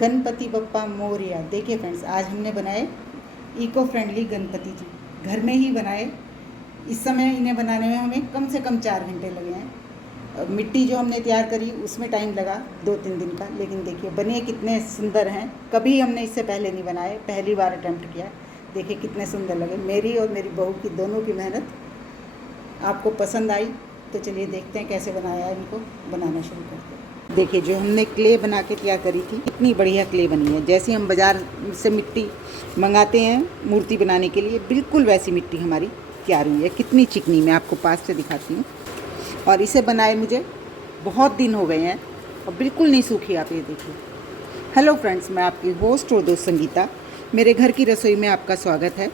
गणपति बप्पा मोरया। देखिए फ्रेंड्स, आज हमने बनाए इको फ्रेंडली गणपति जी, घर में ही बनाए। इस समय इन्हें बनाने में हमें कम से कम 4 घंटे लगे हैं। मिट्टी जो हमने तैयार करी उसमें टाइम लगा 2-3 दिन का, लेकिन देखिए बने कितने सुंदर हैं। कभी हमने इससे पहले नहीं बनाए, पहली बार अटेम्प्ट किया। देखिए कितने सुंदर लगे। मेरी और मेरी बहू की दोनों की मेहनत आपको पसंद आई। तो चलिए देखते हैं कैसे बनाया है, इनको बनाना शुरू करते हैं। देखिए जो हमने क्ले बना के तैयार करी थी, इतनी बढ़िया क्ले बनी है। जैसे हम बाज़ार से मिट्टी मंगाते हैं मूर्ति बनाने के लिए, बिल्कुल वैसी मिट्टी हमारी तैयार हुई है। कितनी चिकनी, मैं आपको पास से दिखाती हूँ। और इसे बनाए मुझे बहुत दिन हो गए हैं और बिल्कुल नहीं सूखी। आप ये देखिए। हेलो फ्रेंड्स, मैं आपकी होस्ट और दोस्त संगीता। मेरे घर की रसोई में आपका स्वागत है।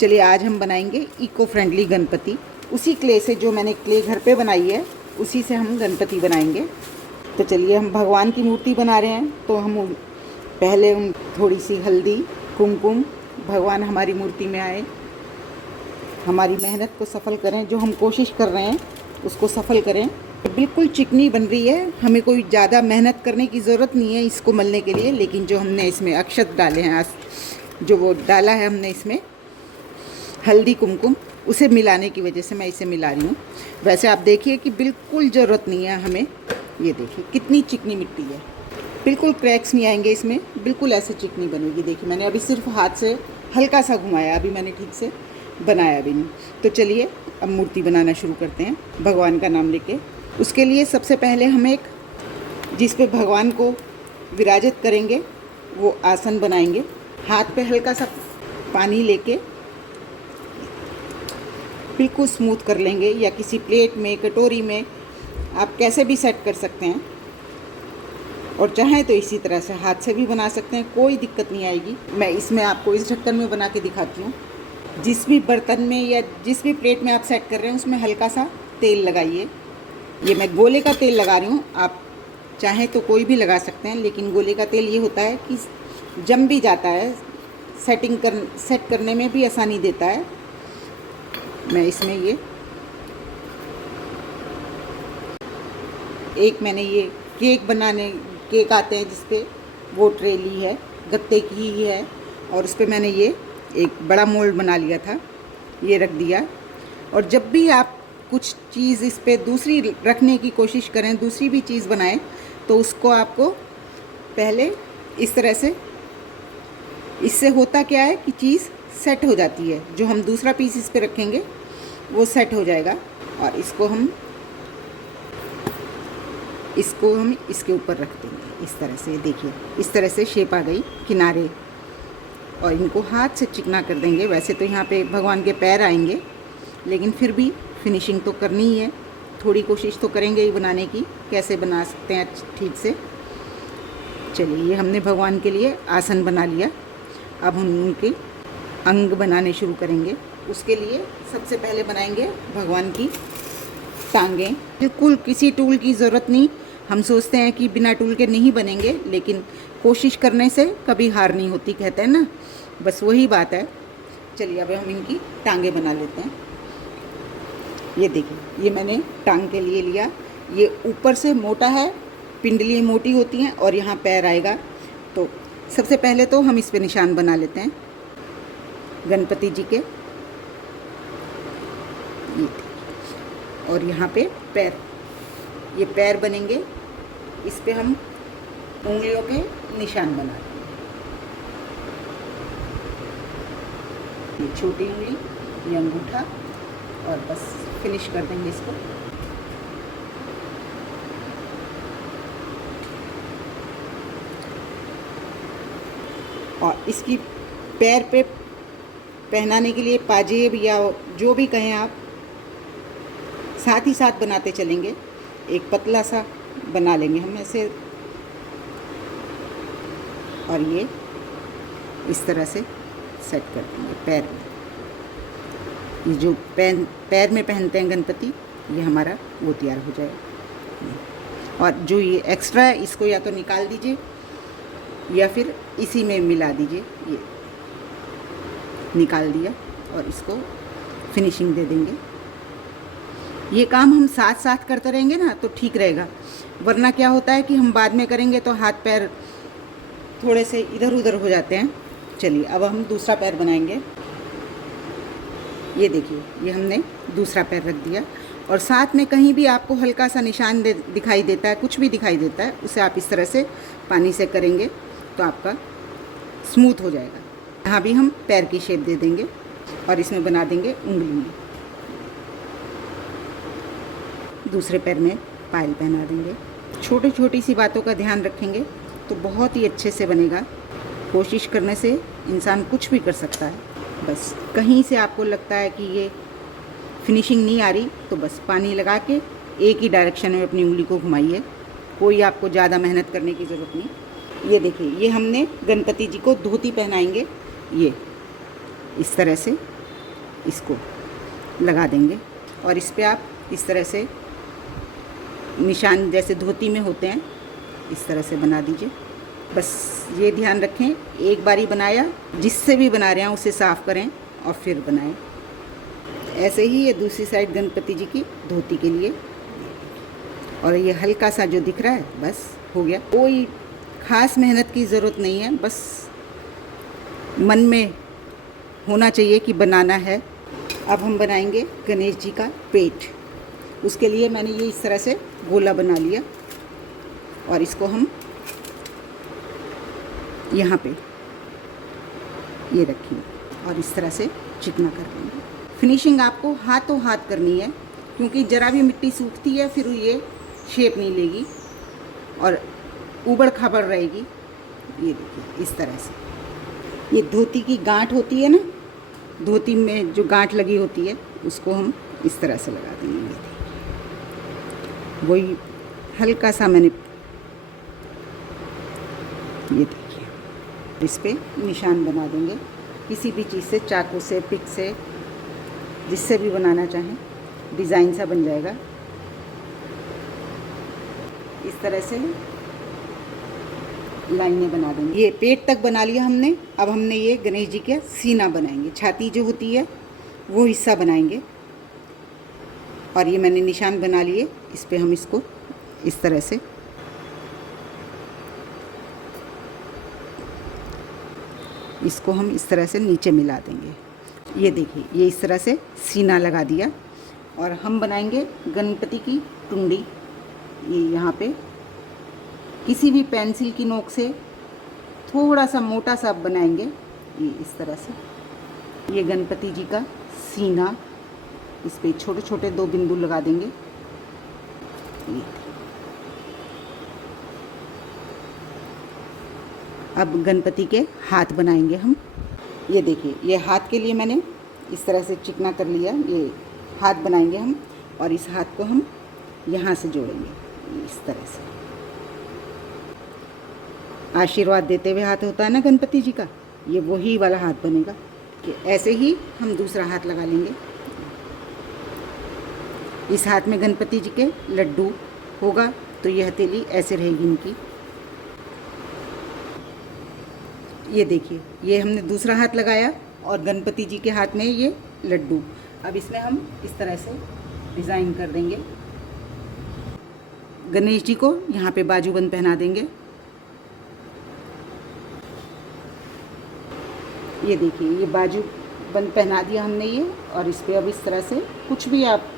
चलिए आज हम बनाएंगे इको फ्रेंडली गणपति। उसी क्ले से, जो मैंने क्ले घर पे बनाई है, उसी से हम गणपति बनाएंगे। तो चलिए, हम भगवान की मूर्ति बना रहे हैं, तो हम पहले थोड़ी सी हल्दी कुमकुम भगवान हमारी मूर्ति में आए, हमारी मेहनत को सफल करें। जो हम कोशिश कर रहे हैं उसको सफल करें। बिल्कुल चिकनी बन रही है, हमें कोई ज़्यादा मेहनत करने की ज़रूरत नहीं है इसको मलने के लिए। लेकिन जो हमने इसमें अक्षत डाले हैं, जो वो डाला है हमने इसमें हल्दी कुमकुम, उसे मिलाने की वजह से मैं इसे मिला रही हूँ। वैसे आप देखिए कि बिल्कुल ज़रूरत नहीं है हमें। ये देखिए कितनी चिकनी मिट्टी है, बिल्कुल क्रैक्स नहीं आएंगे इसमें, बिल्कुल ऐसे चिकनी बनेगी। देखिए मैंने अभी सिर्फ हाथ से हल्का सा घुमाया, अभी मैंने ठीक से बनाया भी नहीं। तो चलिए अब मूर्ति बनाना शुरू करते हैं भगवान का नाम लेके। उसके लिए सबसे पहले हम एक, जिस पे भगवान को विराजित करेंगे, वो आसन बनाएंगे। हाथ पे हल्का सा पानी लेके बिल्कुल स्मूथ कर लेंगे, या किसी प्लेट में, कटोरी में, आप कैसे भी सेट कर सकते हैं। और चाहें तो इसी तरह से हाथ से भी बना सकते हैं, कोई दिक्कत नहीं आएगी। मैं इसमें आपको इस ढक्कन में बना के दिखाती हूँ। जिस भी बर्तन में या जिस भी प्लेट में आप सेट कर रहे हैं, उसमें हल्का सा तेल लगाइए। ये मैं गोले का तेल लगा रही हूँ, आप चाहें तो कोई भी लगा सकते हैं, लेकिन गोले का तेल ये होता है कि जम भी जाता है, सेट करने में भी आसानी देता है। मैं इसमें ये एक, मैंने ये केक आते हैं जिस पे, वो ट्रे ली है, गत्ते की ही है। और उस पर मैंने ये एक बड़ा मोल्ड बना लिया था, ये रख दिया। और जब भी आप कुछ चीज़ इस पे दूसरी रखने की कोशिश करें, दूसरी भी चीज़ बनाएं, तो उसको आपको पहले इस तरह से, इससे होता क्या है कि चीज़ सेट हो जाती है। जो हम दूसरा पीस इस पे रखेंगे वो सेट हो जाएगा। और इसको हम इसके ऊपर रख देंगे इस तरह से। देखिए इस तरह से शेप आ गई किनारे, और इनको हाथ से चिकना कर देंगे। वैसे तो यहाँ पे भगवान के पैर आएंगे, लेकिन फिर भी फिनिशिंग तो करनी ही है, थोड़ी कोशिश तो करेंगे ही बनाने की, कैसे बना सकते हैं ठीक से। चलिए, ये हमने भगवान के लिए आसन बना लिया। अब हम उनके अंग बनाने शुरू करेंगे। उसके लिए सबसे पहले बनाएंगे भगवान की टांगें। बिल्कुल किसी टूल की ज़रूरत नहीं। हम सोचते हैं कि बिना टूल के नहीं बनेंगे, लेकिन कोशिश करने से कभी हार नहीं होती, कहते हैं ना, बस वही बात है। चलिए अब हम इनकी टांगें बना लेते हैं। ये देखिए, ये मैंने टांग के लिए लिया। ये ऊपर से मोटा है, पिंडलियाँ मोटी होती हैं, और यहाँ पैर आएगा। तो सबसे पहले तो हम इस पे निशान बना लेते हैं गणपति जी के। ये और यहाँ पे पैर, ये पैर बनेंगे। इस पे हम उंगलियों के निशान बना देंगे। ये छोटी उंगली, ये अंगूठा, और बस फिनिश कर देंगे इसको। और इसकी पैर पे पहनाने के लिए पाजेब या जो भी कहें आप, साथ ही साथ बनाते चलेंगे। एक पतला सा बना लेंगे हम ऐसे, और ये इस तरह से सेट कर देंगे पैर में। ये जो पैर में पहनते हैं गणपति, ये हमारा वो तैयार हो जाएगा। और जो ये एक्स्ट्रा है, इसको या तो निकाल दीजिए या फिर इसी में मिला दीजिए। ये निकाल दिया, और इसको फिनिशिंग दे देंगे। ये काम हम साथ साथ करते रहेंगे ना, तो ठीक रहेगा। वरना क्या होता है कि हम बाद में करेंगे तो हाथ पैर थोड़े से इधर उधर हो जाते हैं। चलिए अब हम दूसरा पैर बनाएंगे। ये देखिए, ये हमने दूसरा पैर रख दिया और साथ में कहीं भी आपको हल्का सा निशान दिखाई देता है, कुछ भी दिखाई देता है, उसे आप इस तरह से पानी से करेंगे तो आपका स्मूथ हो जाएगा। यहाँ भी हम पैर की शेप दे देंगे और इसमें बना देंगे उंगली में। दूसरे पैर में पायल पहना देंगे। छोटी छोटी सी बातों का ध्यान रखेंगे तो बहुत ही अच्छे से बनेगा। कोशिश करने से इंसान कुछ भी कर सकता है। बस कहीं से आपको लगता है कि ये फिनिशिंग नहीं आ रही तो बस पानी लगा के एक ही डायरेक्शन में अपनी उंगली को घुमाइए। कोई आपको ज़्यादा मेहनत करने की ज़रूरत नहीं। ये देखिए, ये हमने गणपति जी को धोती पहनाएंगे। ये इस तरह से इसको लगा देंगे और इस पे आप इस तरह से निशान जैसे धोती में होते हैं इस तरह से बना दीजिए। बस ये ध्यान रखें, एक बारी बनाया, जिससे भी बना रहे हैं उसे साफ़ करें और फिर बनाएं। ऐसे ही ये दूसरी साइड गणपति जी की धोती के लिए। और ये हल्का सा जो दिख रहा है बस हो गया। कोई ख़ास मेहनत की ज़रूरत नहीं है, बस मन में होना चाहिए कि बनाना है। अब हम बनाएंगे गणेश जी का पेट। उसके लिए मैंने ये इस तरह से गोला बना लिया और इसको हम यहाँ पे ये रखेंगे और इस तरह से चिकना कर लेंगे। फिनिशिंग आपको हाथों हाथ करनी है क्योंकि ज़रा भी मिट्टी सूखती है फिर ये शेप नहीं लेगी और ऊबड़ खाबड़ रहेगी। ये देखिए इस तरह से। ये धोती की गांठ होती है ना, धोती में जो गांठ लगी होती है उसको हम इस तरह से लगा देंगे। वही हल्का सा मैंने ये देखिए इस पे निशान बना देंगे किसी भी चीज़ से, चाकू से, पिक से, जिससे भी बनाना चाहें डिज़ाइन सा बन जाएगा। इस तरह से लाइनें बना देंगे। ये पेट तक बना लिया हमने। अब हमने ये गणेश जी का सीना बनाएंगे, छाती जो होती है वो हिस्सा बनाएंगे। और ये मैंने निशान बना लिए, इस पे हम इसको इस तरह से इसको हम इस तरह से नीचे मिला देंगे। ये देखिए, ये इस तरह से सीना लगा दिया। और हम बनाएंगे गणपति की टुंडी। ये यहाँ पे किसी भी पेंसिल की नोक से थोड़ा सा मोटा सा बनाएंगे, ये इस तरह से। ये गणपति जी का सीना, इस पे छोटे छोटे 2 बिंदु लगा देंगे। अब गणपति के हाथ बनाएंगे हम। ये देखिए, ये हाथ के लिए मैंने इस तरह से चिकना कर लिया। ये हाथ बनाएंगे हम और इस हाथ को हम यहाँ से जोड़ेंगे इस तरह से। आशीर्वाद देते हुए हाथ होता है ना गणपति जी का, ये वही वाला हाथ बनेगा। कि ऐसे ही हम दूसरा हाथ लगा लेंगे। इस हाथ में गणपति जी के लड्डू होगा तो ये हथेली ऐसे रहेगी इनकी। ये देखिए, ये हमने दूसरा हाथ लगाया और गणपति जी के हाथ में ये लड्डू। अब इसमें हम इस तरह से डिज़ाइन कर देंगे। गणेश जी को यहाँ पे बाजूबंद पहना देंगे। ये देखिए, ये बाजूबंद पहना दिया हमने ये। और इस पर अब इस तरह से कुछ भी आप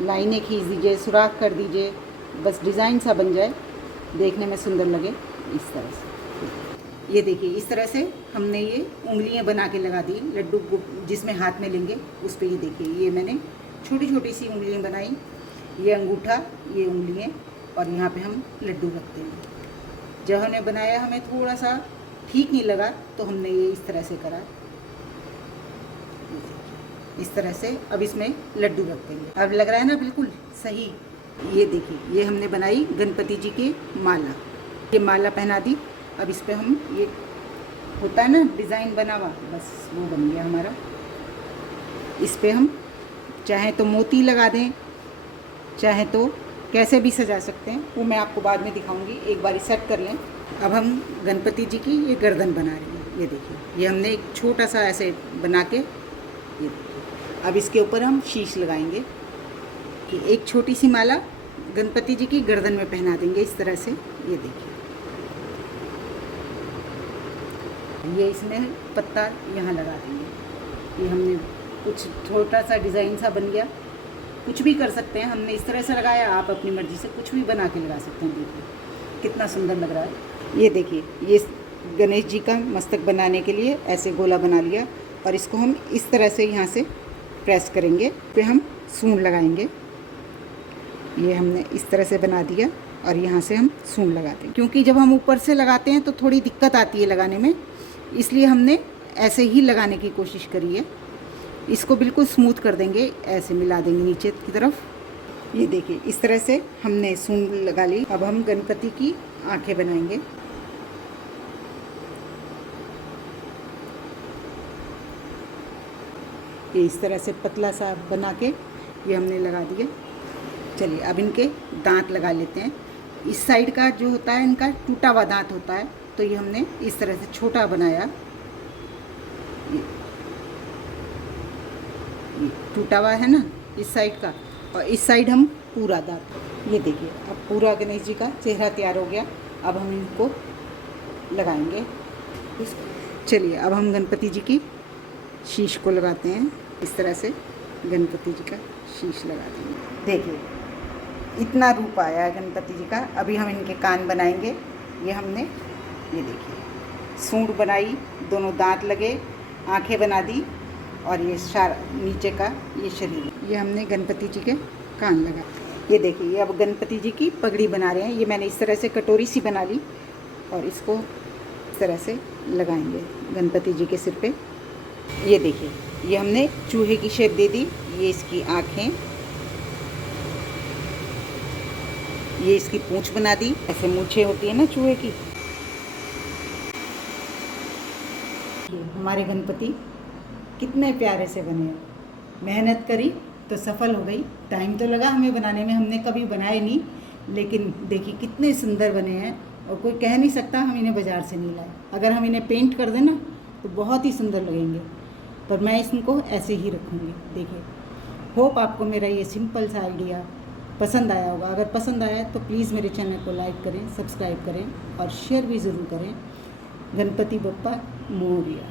लाइनें खींच दीजिए, सुराख कर दीजिए, बस डिज़ाइन सा बन जाए, देखने में सुंदर लगे इस तरह से। ये देखिए, इस तरह से हमने ये उंगलियां बना के लगा दी। लड्डू जिसमें हाथ में लेंगे उस पर ये देखिए, ये मैंने छोटी छोटी सी उंगलियां बनाई। ये अंगूठा, ये उंगलियां और यहाँ पे हम लड्डू रखते हैं। जब हमने बनाया हमें थोड़ा सा ठीक नहीं लगा तो हमने ये इस तरह से करा, इस तरह से। अब इसमें लड्डू रख देंगे। अब लग रहा है ना बिल्कुल सही। ये देखिए, ये हमने बनाई गणपति जी की माला। ये माला पहना दी। अब इस पर हम ये होता है ना डिज़ाइन बना हुआ, बस वो बन गया हमारा। इस पर हम चाहे तो मोती लगा दें, चाहे तो कैसे भी सजा सकते हैं, वो मैं आपको बाद में दिखाऊंगी। एक बार सेट कर लें। अब हम गणपति जी की ये गर्दन बना रहे हैं। ये देखिए, ये हमने एक छोटा सा ऐसे बना के, ये अब इसके ऊपर हम शीश लगाएंगे कि एक छोटी सी माला गणपति जी की गर्दन में पहना देंगे इस तरह से। ये देखिए, ये इसमें पत्ता यहाँ लगा देंगे। ये हमने कुछ छोटा सा डिज़ाइन सा बन गया। कुछ भी कर सकते हैं, हमने इस तरह से लगाया, आप अपनी मर्ज़ी से कुछ भी बना के लगा सकते हैं। देखिए कितना सुंदर लग रहा है। ये देखिए, ये गणेश जी का मस्तक बनाने के लिए ऐसे गोला बना लिया और इसको हम इस तरह से यहाँ से प्रेस करेंगे, फिर हम सूंड लगाएंगे। ये हमने इस तरह से बना दिया और यहाँ से हम सूंड लगाते हैं, क्योंकि जब हम ऊपर से लगाते हैं तो थोड़ी दिक्कत आती है लगाने में, इसलिए हमने ऐसे ही लगाने की कोशिश करी है। इसको बिल्कुल स्मूथ कर देंगे, ऐसे मिला देंगे नीचे की तरफ। ये देखिए इस तरह से हमने सूंड लगा ली। अब हम गणपति की आंखें बनाएंगे। ये इस तरह से पतला सा बना के ये हमने लगा दिया। चलिए अब इनके दांत लगा लेते हैं। इस साइड का जो होता है इनका टूटा हुआ दांत होता है, तो ये हमने इस तरह से छोटा बनाया। ये टूटा हुआ है ना इस साइड का, और इस साइड हम पूरा दांत। ये देखिए अब पूरा गणेश जी का चेहरा तैयार हो गया। अब हम इनको लगाएंगे। चलिए अब हम गणपति जी की शीश को लगाते हैं। इस तरह से गणपति जी का शीश लगा देंगे। देखिए इतना रूप आया है गणपति जी का। अभी हम इनके कान बनाएंगे। ये हमने, ये देखिए सूंड बनाई, दोनों दांत लगे, आंखें बना दी और ये नीचे का ये शरीर, ये हमने गणपति जी के कान लगा। ये देखिए ये अब गणपति जी की पगड़ी बना रहे हैं। ये मैंने इस तरह से कटोरी सी बना ली और इसको इस तरह से लगाएंगे गणपति जी के सिर पे। ये देखिए ये हमने चूहे की शेप दे दी। ये इसकी आँखें, ये इसकी पूंछ बना दी। ऐसे मूंछें होती है ना चूहे की। हमारे गणपति कितने प्यारे से बने हैं। मेहनत करी तो सफल हो गई। टाइम तो लगा हमें बनाने में, हमने कभी बनाए नहीं, लेकिन देखिए कितने सुंदर बने हैं और कोई कह नहीं सकता हम इन्हें बाज़ार से नहीं लाए। अगर हम इन्हें पेंट कर दें ना तो बहुत ही सुंदर लगेंगे, पर मैं इनको ऐसे ही रखूँगी। देखिए होप आपको मेरा ये सिंपल सा आइडिया पसंद आया होगा। अगर पसंद आया तो प्लीज़ मेरे चैनल को लाइक करें, सब्सक्राइब करें और शेयर भी ज़रूर करें। गणपति बप्पा मोरया।